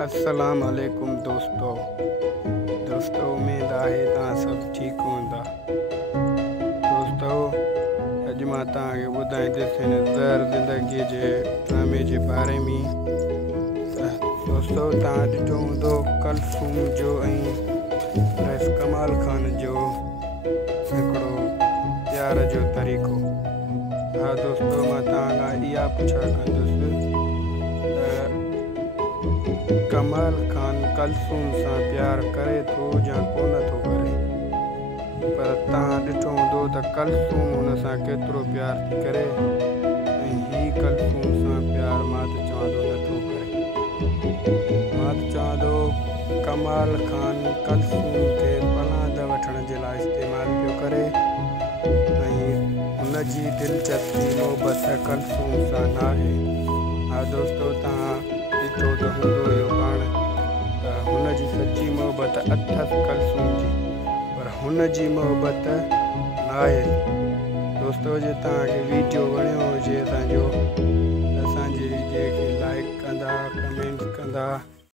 अस्सलाम वालेकुम दोस्तों उम्मीद आहे तव्हां सभु ठीक हूंदा। दोस्तों अॼु मां तव्हांखे ॿुधाईंदुसि हिन ज़हर ज़िंदगी जे ड्रामे जे बारे में। दोस्तों तव्हां ॾिठो हूंदो कलसूम जो ऐं प्रेस कमाल खान जो हिकिड़ो प्यार जो तरीक़ो। हा दोस्तों मां तव्हां खां इहा पुछा कंदुसि कमाल खान कलसूम सां प्यार करे थो या कोन थो करे। पर तव्हां ॾिठो हूंदो त कलसूम हुन सां केतिरो प्यार थी करे ऐं ही कलसूम सां प्यार मां त चवंदो नथो करे। मां त चवंदो कमाल खान कलसूम खे पनाद वठण जे लाइ इस्तेमालु पियो करे ऐं हुन जी दिलचस्पी मोहबत कलसूम सां न आहे। हा दोस्तों तव्हां ॾिठो त हूंदो हुयो पाण त हुन जी सची मोहबत अथसि कलसूम जी, पर हुन जी मोहबत न आहे। दोस्तों जे तव्हांखे वीडियो वणियो हुजे त